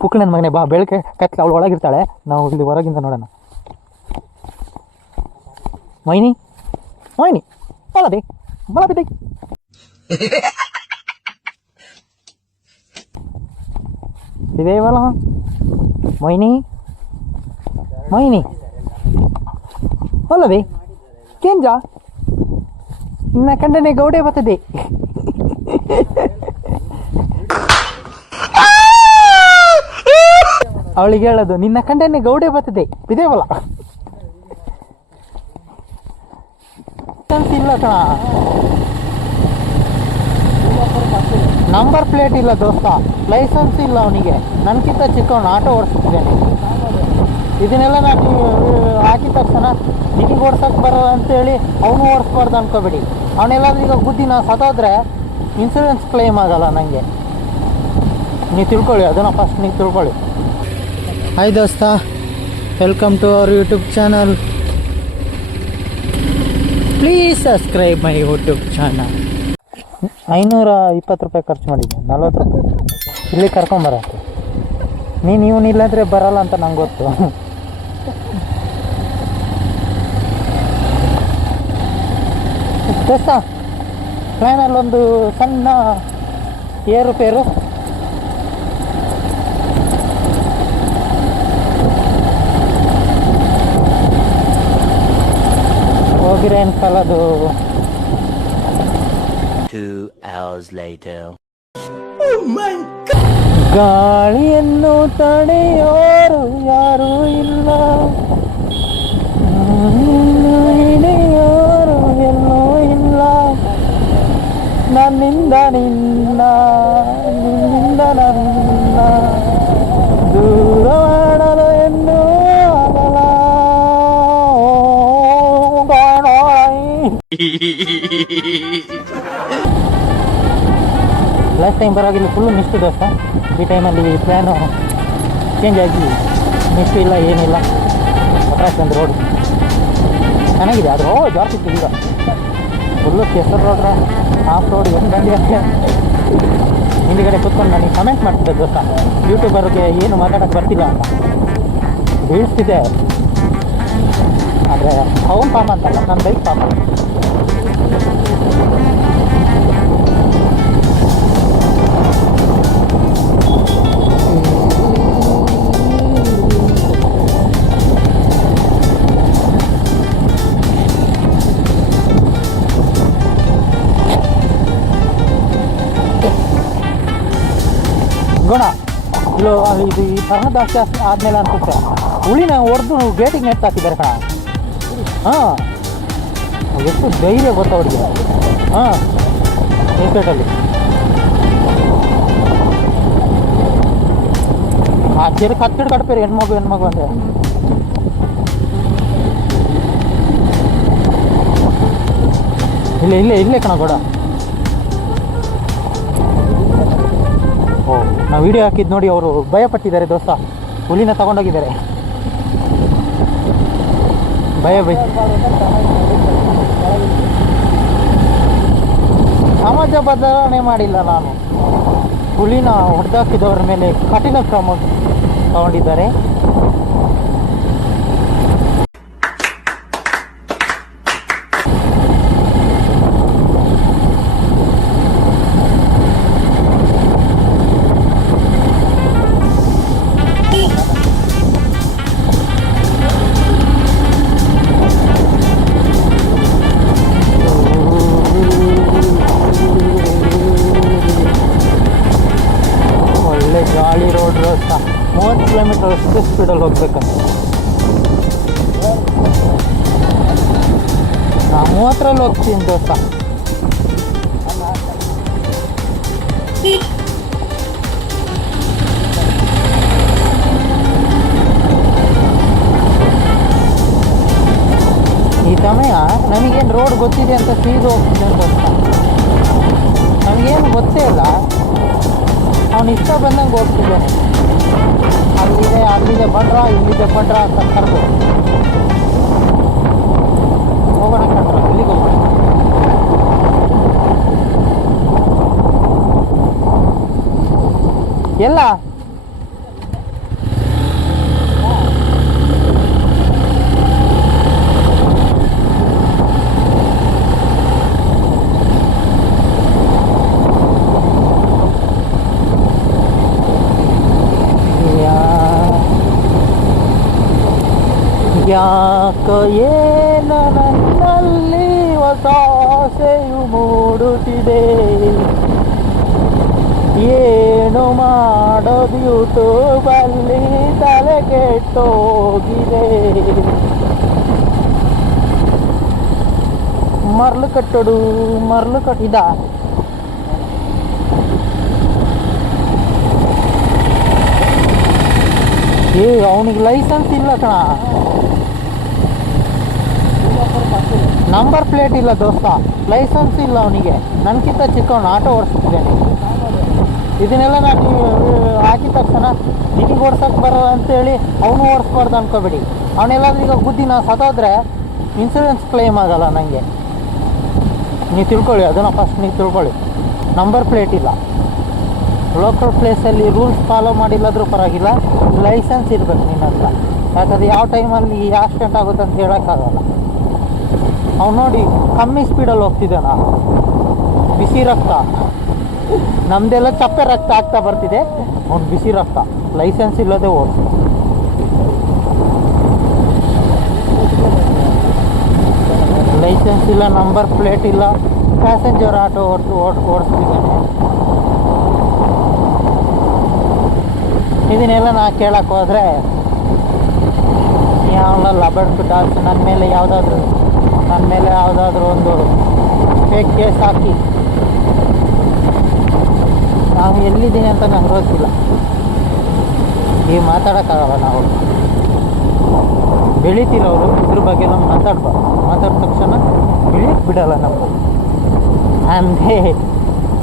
ಪುಕ್ಳ ನನ್ನ ಮಗನೇ ಬಾ, ಬೆಳಗ್ಗೆ ಕತ್ಲೆ ಅವಳು ಒಳಗಿರ್ತಾಳೆ, ನಾವು ಇಲ್ಲಿ ಹೊರಗಿಂದ ನೋಡೋಣ. ಮೈನಿ ಮೈನಿ ಬಲದೆ ಬಲಬಿದ್ದೆ ಇದೇವಲ್ಲ ಮೈನಿ ಮೈನಿ ಅಲ್ಲದೆ ಕೆಂಜ ನಿನ್ನ ಕಂಡನೆ ಗೌಡೆ ಬರ್ತದೆ. ಅವಳಿಗೆ ಹೇಳೋದು ನಿನ್ನ ಕಂಡನೆ ಗೌಡೆ ಬರ್ತದೆ ಬಿದೇವಲ್ಲ. ಇಲ್ಲ ಕಣ, ನಂಬರ್ ಪ್ಲೇಟ್ ಇಲ್ಲ ದೋಸ್ತ, ಲೈಸೆನ್ಸ್ ಇಲ್ಲ ಅವನಿಗೆ. ನನಗಿಂತ ಚಿಕ್ಕವನು, ಆಟೋ ಓಡಿಸ್ತಿದ್ದೇನೆ. ಇದನ್ನೆಲ್ಲ ನಾನು ಹಾಕಿದ ತಕ್ಷಣ ನಿನಗೆ ಓಡ್ಸೋಕೆ ಬರೋಲ್ಲ ಅಂತೇಳಿ ಅವನು ಓಡಿಸ್ಬಾರ್ದು ಅನ್ಕೋಬೇಡಿ. ಅವನೆಲ್ಲಾದ್ರೂ ಈಗ ಬುದ್ಧಿ ನಾವು ಸತ್ತೋದ್ರೆ ಇನ್ಸೂರೆನ್ಸ್ ಕ್ಲೈಮ್ ಆಗಲ್ಲ ನನಗೆ. ನೀವು ತಿಳ್ಕೊಳ್ಳಿ, ಅದನ್ನು ಫಸ್ಟ್ ನೀವು ತಿಳ್ಕೊಳ್ಳಿ. ಹಾಯ್ ದೋಸ್ತ, welcome to our YouTube channel. Please subscribe my YouTube channel. 520 ರೂಪಾಯಿ ಖರ್ಚು ಮಾಡಿದ್ದೆ, 40 ರೂಪಾಯಿ ಇಲ್ಲಿ ಕರ್ಕೊಂಬರತ್ತೆ. ನೀನು ಇವನಿಲ್ಲಾಂದರೆ ಬರಲ್ಲ ಅಂತ ನಂಗೆ ಗೊತ್ತು. ದೋಸ್ತ, ಪ್ಲ್ಯಾನಲ್ಲೊಂದು ಸಣ್ಣ ಏರುಪೇರು. ಹೋಗಿರೋ ಏನು ಕಲದು. 2 hours later. ಗಾಳಿಯನ್ನು ತಡೆಯೋರು ಯಾರೂ ಇಲ್ಲ, ಹಿಡಿಯೋರು ಎಲ್ಲೂ ಇಲ್ಲ. ನನ್ನಿಂದ ನಿನ್ನ, ನಿನ್ನಿಂದ ನನ್ನ ದೂರ ಮಾಡಲು ಎಂದು ಆಗಲ್ಲ. ಲಾಸ್ಟ್ ಟೈಮ್ ಬರೋಗಿಲ್ಲ, ಫುಲ್ಲು ಮಿಸ್ಟು ದೋಸ್ತ. ಈ ಟೈಮಲ್ಲಿ ಪ್ಲ್ಯಾನು ಚೇಂಜ್ ಆಗಿ ಮಿಸ್ಟು ಇಲ್ಲ, ಏನಿಲ್ಲ. ಅಟ್ರಾಕ್ಟ್ ಒಂದು ರೋಡು ಚೆನ್ನಾಗಿದೆ, ಅದು ಜಾಸ್ತಿ ಈಗ ಫುಲ್ಲು ಕೆಸರು ರೋಡ್ರ ಆಫ್ ರೋಡ್ ಏನು ಬಂದಿ ಅಷ್ಟೇ. ಹಿಂದಿಗಡೆ ಕೂತ್ಕೊಂಡು ನನಗೆ ಕಮೆಂಟ್ ಮಾಡ್ತಿದ್ದೆ ದೋಸ್ತ, ಯೂಟ್ಯೂಬರ್ಗೆ ಏನು ಮಾತಾಡೋಕ್ಕೆ ಬರ್ತಿಲ್ಲ ಅಂತ ಬೀಳಿಸ್ತಿದ್ದೆ. ಆದರೆ ಅವನು ಪಾಪ ಅಂತಲ್ಲ, ನನ್ನ ಬೈಕ್ ಪಾಪ. ಗುಣ ಇಲ್ಲೋ ಇದು ಈ ಸಣ್ಣ ಜಾಸ್ತಿ ಆದಮೇಲೆ ಅನ್ಸುತ್ತೆ ಹುಳಿನ ಹೊಡೆದು ಗೇಟಿಗೆ ನೆಟ್ ಹಾಕಿದ್ದಾರೆ ಕಣ. ಹಾಂ, ಎಷ್ಟು ಧೈರ್ಯ ಗೊತ್ತ ಅವ್ರಿಗೆ. ಹಾಂ, ಕ್ರಿಕೆಟಲ್ಲಿ ಆ ಚೆರು ಕತ್ತಿಡ್ ಕಟ್ಪೇರಿ ಹೆಣ್ಮಗು ಅಂದರೆ. ಇಲ್ಲೇ ಕಣ ಗೋಡ. ಓ, ನಾವು ವಿಡಿಯೋ ಹಾಕಿದ್ದು ನೋಡಿ ಅವರು ಭಯಪಟ್ಟಿದ್ದಾರೆ ದೋಸ್ತ, ಹುಲಿನ ತಗೊಂಡೋಗಿದ್ದಾರೆ. ಭಯ ಸಮಾಜ ಬದಲಾವಣೆ ಮಾಡಿಲ್ಲ ನಾನು. ಹುಲಿನ ಹೊಡೆದಾಕಿದವರ ಮೇಲೆ ಕಠಿಣ ಕ್ರಮ ತಗೊಂಡಿದ್ದಾರೆ. ಗಾಳಿ ರೋಡ್ ರಸ್ತೆ 30 ಕಿಲೋಮೀಟರ್ ಅಷ್ಟು ಸ್ಪೀಡಲ್ಲಿ ಹೋಗ್ಬೇಕಂತ. ನಾನು 30ರಲ್ಲಿ ಹೋಗ್ತೀನಿ ದೋಸ್ತ. ಈ ಸಮಯ ನಮಗೇನು ರೋಡ್ ಗೊತ್ತಿದೆ ಅಂತ ಸೀದು ಹೋಗ್ತಿದೆ ಅಂತ ನಮಗೇನು ಗೊತ್ತೇ ಇಲ್ಲ. ಅವನು ಇಷ್ಟ ಬಂದಂಗೆ ಹೋಗ್ತಿದ್ದಾನೆ. ಅಲ್ಲಿದೆ ಬಂಡ್ರ, ಇಲ್ಲಿದೆ ಬಂಡ್ರ ಅಂತ ಕರೆದು ಹೋಗೋಣ ಕಂಡ್ರ, ಇಲ್ಲಿಗೆ ಹೋಗೋಣ. ಎಲ್ಲ ಯಾಕೋ ಏನೋ ನನ್ನಲ್ಲಿ ಹೊಸ ಆಸೆಯು ಮೂಡುತ್ತಿದೆ, ಏನು ಮಾಡೋದು ಯೂಟ್ಯೂಬಲ್ಲಿ ತಲೆ ಕೆಟ್ಟೋಗಿದೆ. ಮರ್ಲು ಕಟ್ಟೋಡು ಇದ ಅವನಿಗೆ ಲೈಸೆನ್ಸ್ ಇಲ್ಲ ಕಣ, ನಂಬರ್ ಪ್ಲೇಟ್ ಇಲ್ಲ ದೋಸ್ತ, ಲೈಸೆನ್ಸ್ ಇಲ್ಲ ಅವನಿಗೆ. ನನಗಿಂತ ಚಿಕ್ಕವನು ಆಟೋ ಓಡಿಸ್ತಿದ್ದಾನೆ. ಇದನ್ನೆಲ್ಲ ನಾನು ಹಾಕಿದ ತಕ್ಷಣ ನಿನಗೆ ಓಡ್ಸೋಕ್ಕೆ ಬರೋಲ್ಲ ಅಂತೇಳಿ ಅವನು ಓಡಿಸ್ಬಾರ್ದು ಅನ್ಕೋಬೇಡಿ. ಅವನೆಲ್ಲಾದ್ರೂ ಈಗ ಬುದ್ಧಿ ನಾವು ಸತ್ತೋದ್ರೆ ಇನ್ಸೂರೆನ್ಸ್ ಕ್ಲೈಮ್ ಆಗಲ್ಲ ನನಗೆ. ನೀವು ತಿಳ್ಕೊಳ್ಳಿ, ಅದನ್ನು ಫಸ್ಟ್ ನೀವು ತಿಳ್ಕೊಳ್ಳಿ. ನಂಬರ್ ಪ್ಲೇಟ್ ಇಲ್ಲ, ಲೋಕಲ್ ಪ್ಲೇಸಲ್ಲಿ ರೂಲ್ಸ್ ಫಾಲೋ ಮಾಡಿಲ್ಲಾದ್ರೂ ಪರವಾಗಿಲ್ಲ, ಲೈಸೆನ್ಸ್ ಇರಬೇಕು ನಿನ್ನ ಹತ್ರ. ಯಾಕಂದರೆ ಯಾವ ಟೈಮಲ್ಲಿ ಆಕ್ಸಿಡೆಂಟ್ ಆಗುತ್ತೆ ಅಂತ ಹೇಳೋಕ್ಕಾಗಲ್ಲ. ಅವ್ನು ನೋಡಿ ಕಮ್ಮಿ ಸ್ಪೀಡಲ್ಲಿ ಹೋಗ್ತಿದ್ದಾನ, ಬಿಸಿ ರಕ್ತ. ನಮ್ಮದೆಲ್ಲ ಚಪ್ಪೆ ರಕ್ತ ಆಗ್ತಾ ಬರ್ತಿದೆ, ಅವ್ನು ಬಿಸಿ ರಕ್ತ, ಲೈಸೆನ್ಸ್ ಇಲ್ಲದೆ ಓಡಿಸ್ತ. ಲೈಸೆನ್ಸ್ ಇಲ್ಲ, ನಂಬರ್ ಪ್ಲೇಟ್ ಇಲ್ಲ, ಪ್ಯಾಸೆಂಜರ್ ಆಟೋ ಓಡಿಸ್ತಿದ್ದಾನೆ. ಇದನ್ನೆಲ್ಲ ನಾ ಕೇಳಕ್ಕೆ ಹೋದರೆ ಯಾವ ಲಬಡ್ ಡಾಕ್ಸ್ ನನ್ನ ಮೇಲೆ ಯಾವುದಾದ್ರೂ ಒಂದು ಫೇಕ್ ಕೇಸ್ ಹಾಕಿ ನಾವು ಎಲ್ಲಿದ್ದೀನಿ ಅಂತ ನಂಗೆ ಗೊತ್ತಿಲ್ಲ. ಈಗ ಮಾತಾಡೋಕ್ಕಾಗಲ್ಲ. ನಾವು ಬೆಳಿತಿರೋರು ಇದ್ರ ಬಗ್ಗೆ ನಾವು ಮಾತಾಡಿದ ತಕ್ಷಣ ಬೆಳಿಯಕ್ಕೆ ಬಿಡೋಲ್ಲ ನಾವು. ಅಂದೇ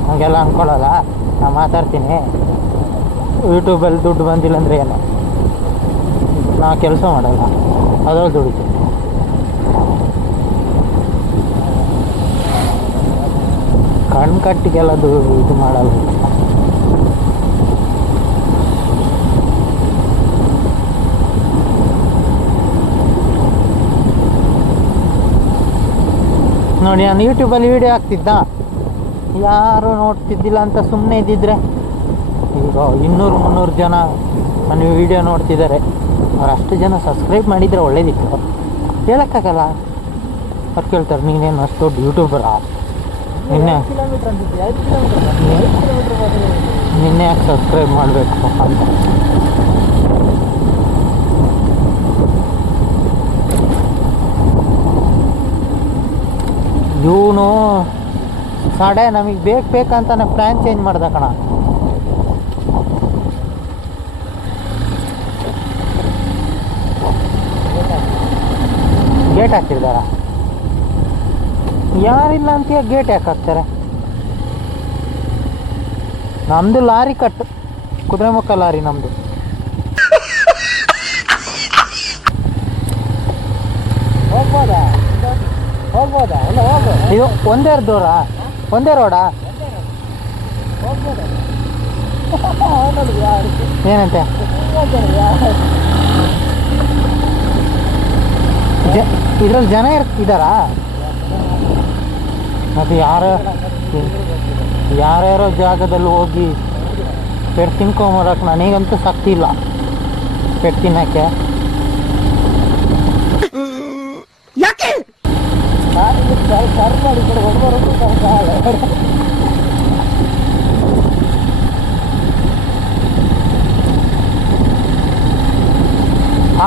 ಹಂಗೆಲ್ಲ ಅಂದ್ಕೊಳ್ಳಲ್ಲ. ನಾನು ಮಾತಾಡ್ತೀನಿ, ಯೂಟ್ಯೂಬಲ್ಲಿ ದುಡ್ಡು ಬಂದಿಲ್ಲ ಅಂದರೆ ಏನು, ನಾ ಕೆಲಸ ಮಾಡಲ್ಲ, ಅದ್ರಲ್ಲಿ ದುಡಿತೀನಿ. ಕಣ್ಣು ಕಟ್ಟಿಗೆಲ್ಲ ಇದು ಮಾಡಲ್ಲ. ನೋಡಿ, ನಾನು ಯೂಟ್ಯೂಬಲ್ಲಿ ವೀಡಿಯೋ ಹಾಕ್ತಿದ್ದ, ಯಾರು ನೋಡ್ತಿದ್ದಿಲ್ಲ ಅಂತ ಸುಮ್ಮನೆ ಇದ್ದಿದ್ರೆ ಈಗ 200-300 ಜನ ನನ್ನ ವೀಡಿಯೋ ನೋಡ್ತಿದ್ದಾರೆ. ಅವ್ರು ಅಷ್ಟು ಜನ ಸಬ್ಸ್ಕ್ರೈಬ್ ಮಾಡಿದರೆ ಒಳ್ಳೇದಿತ್ತು. ಹೇಳೋಕ್ಕಾಗಲ್ಲ. ಅವ್ರು ಕೇಳ್ತಾರೆ, ನೀನೇನು ಅಷ್ಟು ದೊಡ್ಡ ಯೂಟ್ಯೂಬರಾ, ನಿನ್ನೆ ಯಾಕೆ ಸಬ್ಸ್ಕ್ರೈಬ್ ಮಾಡಬೇಕು ಅಂತ. ಇವನು ಸಾಡೆ ನಮಗೆ ಬೇಕಂತಾನೆ ಪ್ಲ್ಯಾನ್ ಚೇಂಜ್ ಮಾಡ್ದ ಕಣ. ಗೇಟ್ ಹಾಕಿರ್ತಾರ, ಯಾರಿಲ್ಲ ಅಂತೀಯ ಗೇಟ್ ಯಾಕೆ ಹಾಕ್ತಾರೆ? ನಮ್ಮದು ಲಾರಿ ಕಟ್ಟು, ಕುದುರೆಮುಖ ಲಾರಿ ನಮ್ಮದು. ಹೋಗ್ಬೋದಾ? ಇದು ಒಂದೇ ರೋಡಾ? ಏನಂತೆ ಇದ್ರಲ್ಲಿ ಜನ ಇದ್ದಾರಾ? ಅದು ಯಾರ್ಯಾರೋ ಜಾಗದಲ್ಲಿ ಹೋಗಿ ಪೆಟ್ಟು ತಿನ್ಕೊಂಬರಕ್ಕೆ ನನಗಂತೂ ಶಕ್ತಿ ಇಲ್ಲ ಪೆಟ್ಟು ತಿನ್ನೋಕ್ಕೆ. ಯಾಕೆ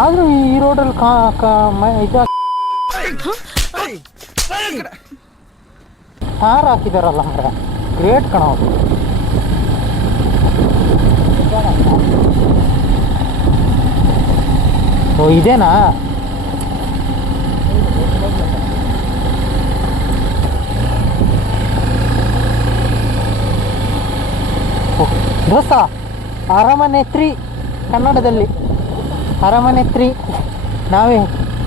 ಆದರೂ ಈ ರೋಡಲ್ಲಿ ಕಾರ್ ಹಾಕಿದಾರಲ್ಲ ಮರ, ಗ್ರೇಟ್ ಕಣ ಅವರು. ಓ ಇದೇನಾ? ದೋಸ್ತ, ಅರಮನೆ 3 ಕನ್ನಡದಲ್ಲಿ, ಅರಮನೆ 3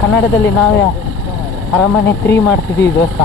ಕನ್ನಡದಲ್ಲಿ ನಾವೇ ಅರಮನೆ 3 ಮಾಡ್ತಿದ್ದೀವಿ ದೋಸ್ತ.